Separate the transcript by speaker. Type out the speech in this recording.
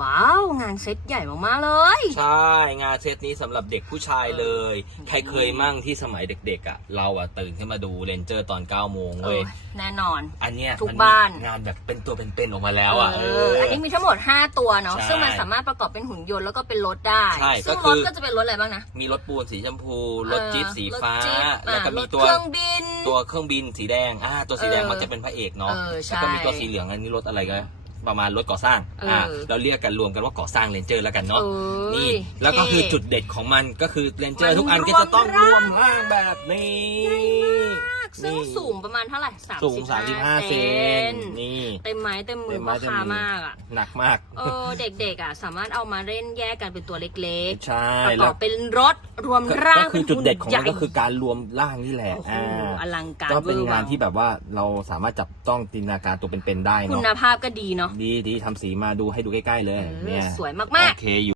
Speaker 1: ว้าว งานเซ็ตใหญ่มากๆเลย
Speaker 2: ใช่ งานเซตนี้สำหรับเด็กผู้ชายเลย ใครเคยมั่งที่สมัยเด็กๆอะ เราอะตื่นขึ้นมาดูเรนเจอร์ตอน9โมง
Speaker 1: เอ
Speaker 2: เว้ย
Speaker 1: อแน่นอน
Speaker 2: อันเนี้ย
Speaker 1: ทุก
Speaker 2: มัมี
Speaker 1: บ้าน
Speaker 2: งานแบบเป็นตัวเป็นๆออกมาแล้วอะ
Speaker 1: เอออันนี้มีทั้งหมด 5 ตัวเนาะ
Speaker 2: ใช่
Speaker 1: ซึ่งมันสามารถประกอบเป็นหุ่นยนต์แล้วก็เป็นรถได้
Speaker 2: ใช่
Speaker 1: ซึ่ง
Speaker 2: ก็
Speaker 1: ร
Speaker 2: คื
Speaker 1: ถ
Speaker 2: อ
Speaker 1: ก็จะเป็นรถอะไรบ้างนะ
Speaker 2: มีรถปูนสีชมพู รถจี๊ปสีฟ้า
Speaker 1: รถจี๊ป
Speaker 2: แล้วก็
Speaker 1: อะ
Speaker 2: มี
Speaker 1: รถ
Speaker 2: ตัว
Speaker 1: เครื่องบิน
Speaker 2: ตัวเครื่องบินสีแดงอ่าตัวสีแดง
Speaker 1: เออ
Speaker 2: มักจะเป็นพระเอกเนาะ
Speaker 1: เออใช่
Speaker 2: แล้วก็มีตัวสีเหลืองอันนี้รถอะไรกัน ประมาณรถก่อสร้าง
Speaker 1: เอออ่
Speaker 2: อ่า เราเรียกกันรวมกันว่าก่อสร้างเรนเจอร์แล้วกันเนาะ
Speaker 1: เอ้ย
Speaker 2: นี่ แล้วก็คือ
Speaker 1: เท่
Speaker 2: จุดเด็ดของมันก็คือเรนเจอ
Speaker 1: มั
Speaker 2: ร์
Speaker 1: น
Speaker 2: ทุกอัน
Speaker 1: รวม
Speaker 2: ก็จะต้องร
Speaker 1: ร่าง
Speaker 2: วมร่างแบบนี้
Speaker 1: ซึ่ง
Speaker 2: นี่
Speaker 1: สูงประมาณเท่าไหร่
Speaker 2: สูง35เซน
Speaker 1: น
Speaker 2: นี่
Speaker 1: เต็มไม้เต็มมื
Speaker 2: เต็
Speaker 1: อ
Speaker 2: มไม้
Speaker 1: พ่อ
Speaker 2: เต็ม
Speaker 1: ค้า
Speaker 2: มือ
Speaker 1: มากอะ
Speaker 2: หนักมาก
Speaker 1: เออเด็กๆอะ สามารถเอามาเล่นแยกกันเป็นตัวเล็ก
Speaker 2: ใช่
Speaker 1: ๆประก
Speaker 2: แล้
Speaker 1: อ
Speaker 2: ว
Speaker 1: บเป็นรถรวม
Speaker 2: ก็
Speaker 1: ร่าง
Speaker 2: ก็คือจุดเด็ดของมันก็คือ
Speaker 1: เป็น
Speaker 2: การรวมร่างนี่แหละ
Speaker 1: หุ่นใหญ่
Speaker 2: อ่า
Speaker 1: โอ้โหอลังการ
Speaker 2: ก็เป็นงาน
Speaker 1: วอร์
Speaker 2: ที่แบบว่าเราสามารถจับต้องจินตนาการตัวเป็นๆได้
Speaker 1: คุ
Speaker 2: เนาะ
Speaker 1: ณภาพก็ดีเนาะ
Speaker 2: ดีดีทำสีมาดูให้ดูใกล้ๆเลย
Speaker 1: เออ
Speaker 2: เนี่ย
Speaker 1: สวยมากๆ
Speaker 2: โอเคอยู่